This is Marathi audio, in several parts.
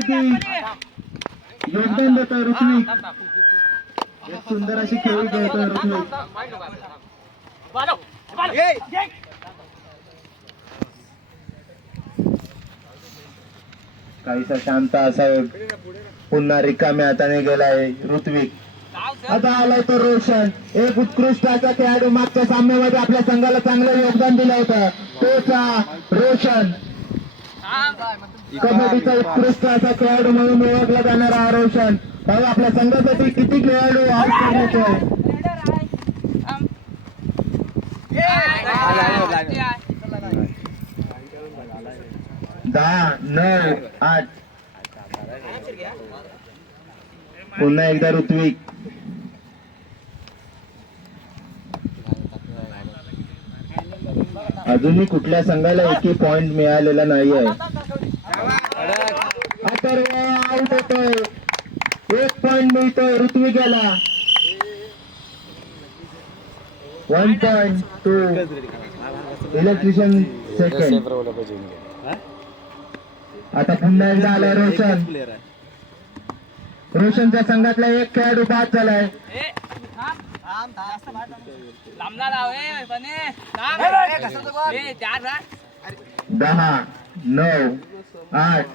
किती? योगदान देत आहे ऋत्विक एक सुंदर अशी खेळी खेळत आहे ऋत्विक काहीसा शांत असा पुन्हा रिकाम्या हाताने गेलाय ऋत्विक. आता आलाय तो रोशन. एक उत्कृष्ट असा खेळाडू मागच्या सामन्यामध्ये आपल्या संघाला चांगलं योगदान दिलं होतं. तोचा रोशन. कबड्डीचा उत्कृष्ट असा खेळाडू म्हणून ओळखला जाणारा हा रोशन भाऊ आपल्या संघासाठी किती खेळाडू आज करण्याचे दहा नऊ आठ. पुन्हा एकदा ऋत्विक. अजूनही कुठल्या संघाला एकही पॉइंट मिळालेला नाही आहे अथर्व आउट होतोय एक पॉइंट मिळतोय ऋत्विकाला one point two electrician second आता पुन्हा एकदा आलाय रोशन. रोशनच्या संघातला एक खेळाडू बाद झालाय. दहा नऊ आठ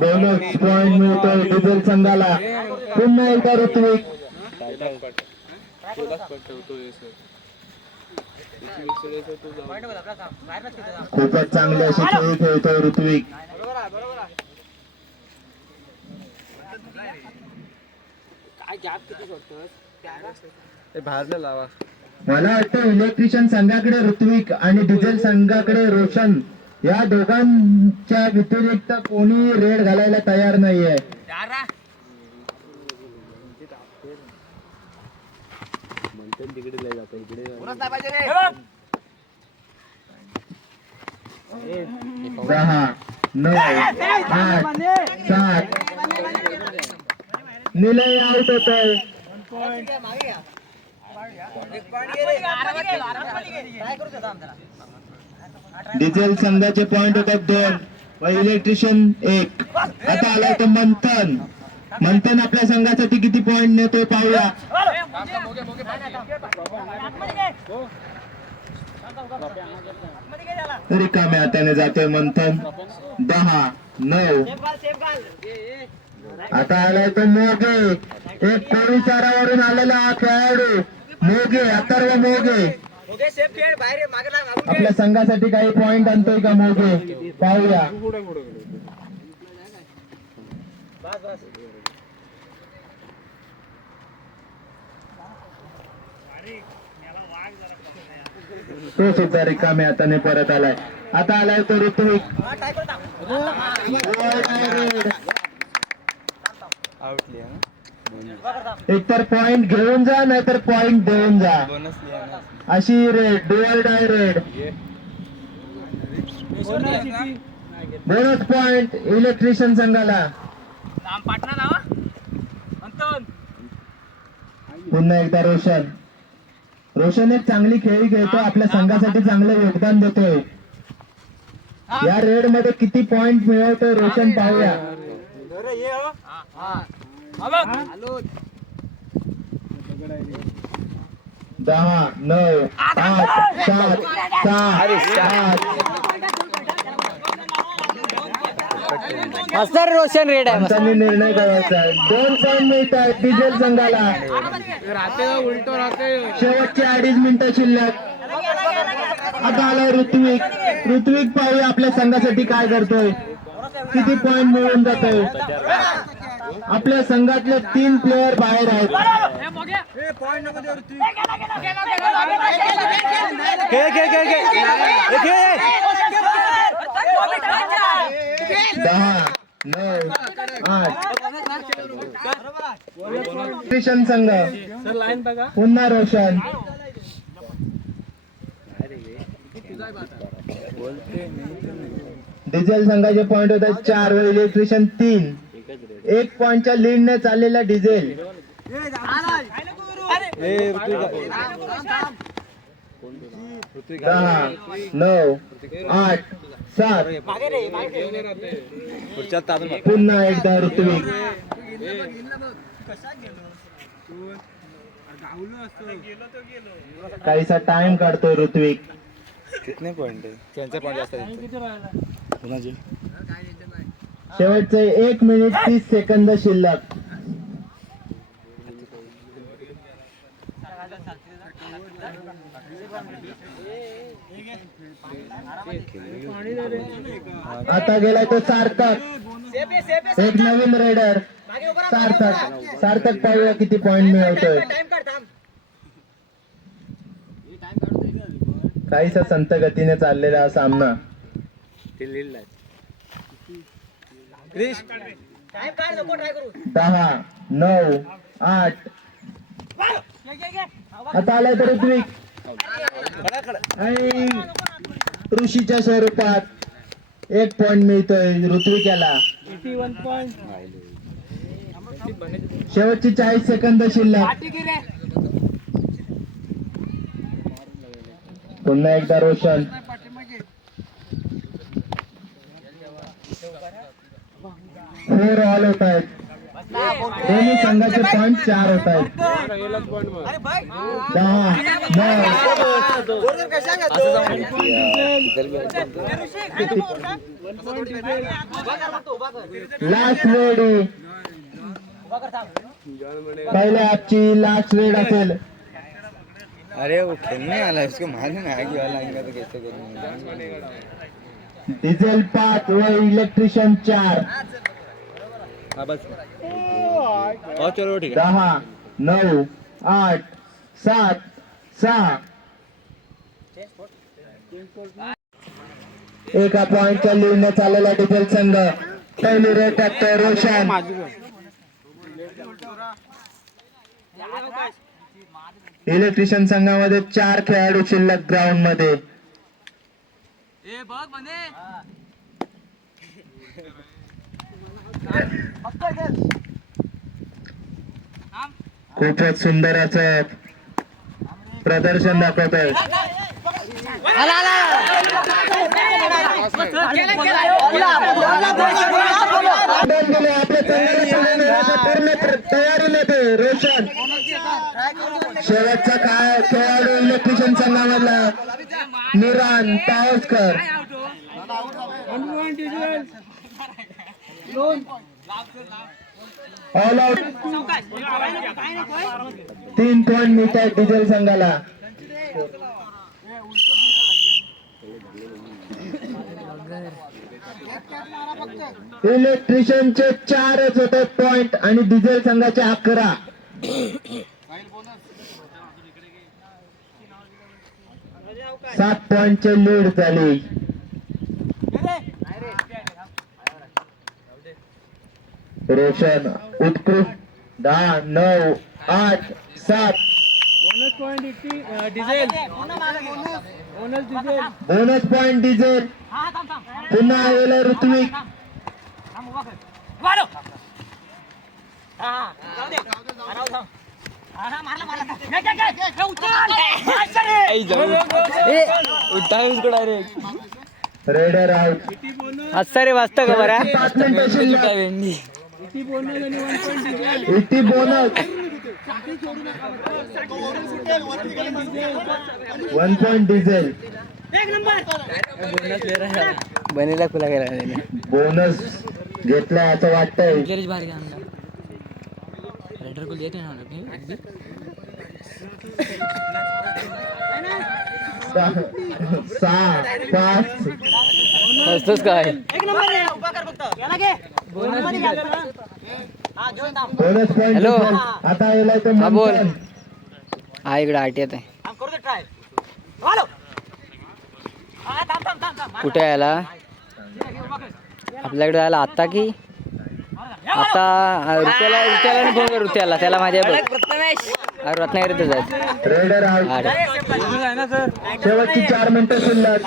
बोनस पॉइंट मिळतोय डिझेल संघाला. पुन्हा एकदा ऋत्विक. खूपच चांगली अशी खेळ खेळतोय ऋत्विक. बाहेर लावा मला वाटतं इलेक्ट्रिशियन संघाकडे ऋत्विक आणि डिझेल संघाकडे रोशन. या दोघांच्या व्यतिरिक्त कोणी रेड घालायला तयार नाहीये नऊ आठ सात निलय आउट होत आहे डिझेल संघाचे पॉइंट होतात दोन. व इलेक्ट्रिशियन एक. आता आलाय तर मंथन. मंथन आपल्या संघासाठी किती पॉइंट नेतोय पाहूया. रिकाम्या हाताने जातोय मंथन. दहा नऊ. आता आलाय तो मोगे. एक कोळी चारावरून आलेला हा खेळाडू. मोगे अथर्व मोगे. आपल्या संघासाठी काही पॉइंट आणतोय का मोगे पाहूया. तो सुद्धा रिकाम्या हाताने परत आलाय. आता आलाय तो ऋत्विक आउट लिया ना एकतर पॉइंट घेऊन जा नाहीतर पॉइंट देऊन जा. अशी raid do or die raid bonus point electrician संघाला. पुन्हा एकदा रोशन. रोशन एक चांगली खेळी खेळतो आपल्या संघासाठी चांगलं योगदान देतोय. या रेडमध्ये किती पॉइंट मिळवतोय रोशन पाहूया. दहा नऊ आठ सात मास्तर रोशन रेड आहे पंचांनी निर्णय करायचा आहे. दोन पॉइंट मिळत आहेत डिझेल संघाला. शेवटचे अडीच मिनिटं शिल्लक. आता आलाय ऋत्विक. ऋत्विक पाहूया आपल्या संघासाठी काय करतोय. किती पॉइंट मिळून जातोय. आपल्या संघातले तीन प्लेयर बाहेर आहेत. दहा नऊ आठ. किशन संघ. पुन्हा रोशन. डिझेल संघाचे पॉइंट होत आहेत चार व इलेक्ट्रिशियन तीन. एक पॉइंटच्या लीडने चाललेला डिझेल दहा नऊ आठ सात. पुन्हा एकदा ऋत्विक. काहीसा टाइम काढतोय ऋत्विक. कितने पॉइंट आहे? त्यांचे पॉइंट जास्त. कुणाचे शेवटचे एक मिनिट तीस सेकंद शिल्लक. आता गेलाय तो सार्थक. एक नवीन रेडर सार्थक. सार्थक पाहूया किती पॉइंट मिळवतोय. काहीसा संत गतीने चाललेला हा सामना. दहा नऊ आठ. आता आलाय तर ऋत्विक. आणि ऋषीच्या स्वरूपात एक पॉइंट मिळतोय ऋत्विक याला शेवटची चाळीस सेकंद शिल्लक. पुन्हा एकदा रोशन. फोर ऑल होत आहेत. दोन्ही संघाचे पॉइंट चार होत आहेत. दहा लास्ट आहे. पहिल्या आजची लास्ट वेळ असेल. अरे वो खेलने वाला है उसको मालूम है आगे वाला आएगा तो कैसे करेंगे डिझेल पाच व इलेक्ट्रिशियन चार. हाँ बस और चलो ठीक है दहा नऊ आठ सात सहा. एका पॉइंटच्या लीडने चाललेला डिझेल संघ. पहिली रेट टाकतोय रोशन. इलेक्ट्रिशियन संघामध्ये चार खेळाडू शिल्लक ग्राउंडमध्ये. खूपच सुंदर असं प्रदर्शन दाखवत आहे आपल्या संघाला तयारीमध्ये रोशन शेवटचा काय खेळाडू इलेक्ट्रिशियन संघामधला निरान पावसकर ऑल आउट तीन पॉइंट मिळत आहेत डिझेल संघाला. इलेक्ट्रिशियनचे चारच होते पॉइंट आणि डिझेल संघाचे अकरा. सात पॉइंटचे लीड झाली. रोशन उत्कृष्ट. दहा नऊ आठ सात. बोनस पॉइंट डिझेल पुन्हा आलेला ऋत्विक. रेडर आउट अच्छा रे वाजता का बरा. इटी बोनस वन पॉइंट डिझेल बनेला खुला गेला त्याने. बोनस घेतला असं वाटतंय. गॅरेज बाहेर घ्या रेडर को देते ना सहा सहा, पाच. असतोच काय? बोनस पॉइंट डिझेल आता येलाय तो हा, बोल. हा इकडे आरटी आहे कुठे यायला? आपल्याकडे आला आता की? आता ऋत्याला ऋत्याला फोन कर ऋत्याला त्याला माझ्या आउट अरे शेवटची चार मिनिटं शिल्लक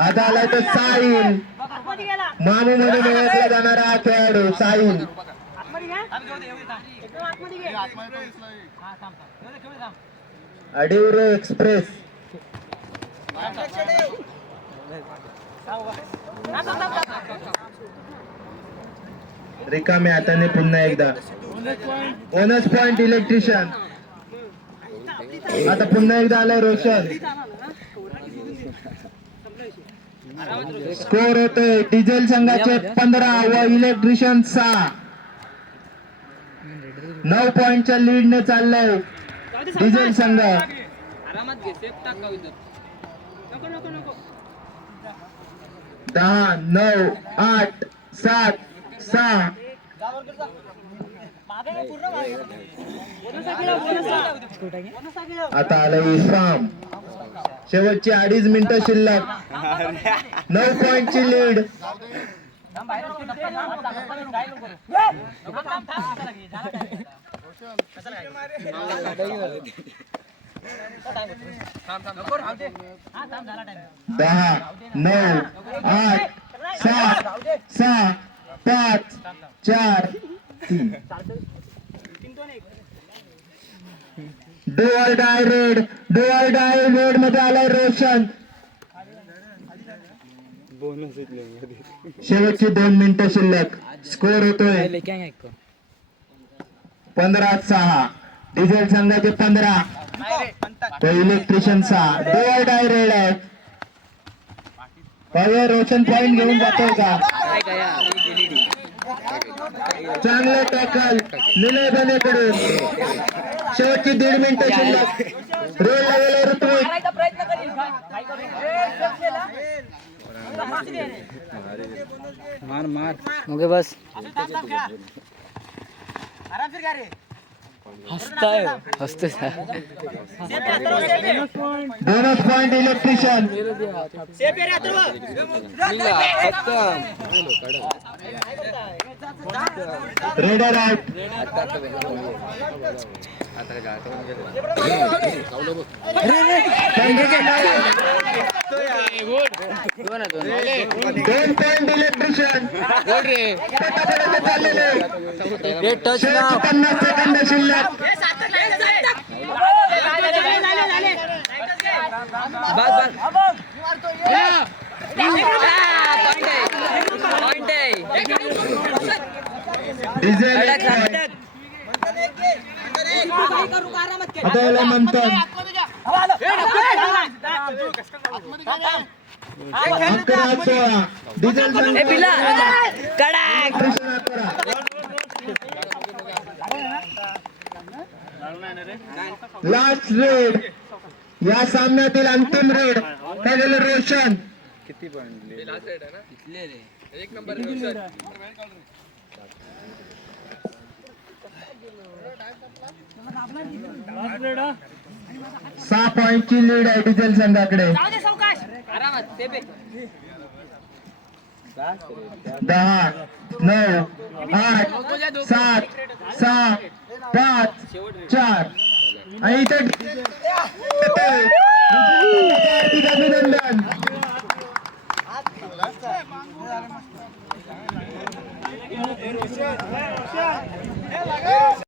आता आलाय तर साईल मानून ओळखला जाणारा खेळाडू साईल अडिवरे एक्सप्रेस. रिकाम्या हाताने पुन्हा एकदा. बोनस पॉइंट इलेक्ट्रिशियन आता पुन्हा एकदा आलाय रोशन. स्कोर होतोय. डिझेल संघाचे पंधरा व इलेक्ट्रिशियन सहा. नऊ पॉइंटच्या लीडने चाललंय डिझेल संघ. दहा नऊ आठ सात सहा. आता आलं विश्राम. शेवटची अडीच मिनिटं शिल्लक. नऊ पॉइंटची लीड. दहा नऊ आठ सात सहा पाच चार तीन. Do or die raid do or die रेडमध्ये आलाय रोशन. शेवटची दोन मिनिटं शिल्लक. स्कोर होतोय. पंधरा सहा. डिझेल संघाचे पंधरा. तो इलेक्ट्रिशियन सहा डोअर डाय रेड आहे पाहूया रोशन पॉइंट घेऊन जातोय का? चांगलं टॅकल निलय बनेकडून शेवटची दीड मिनिटं शिल्लक. रोल लागलेला ऋत्विक मार मार. मुगे बस. हसताय. हसते bonus point electrician raider out दोन पॉइंट इलेक्ट्रिशियन पटापटाचे चाललेले शेवटचे पन्नास सेकंद शिल्लक. डिझेल आता लास्ट रेड या सामन्यातील अंतिम रेड त्यावेळेला रोशन किती पॉइंट सहा पॉइंटची लीड आहे डिझेल संघाकडे. दहा नऊ आठ सात सहा पाच चार. आणि इथे अभिनंदन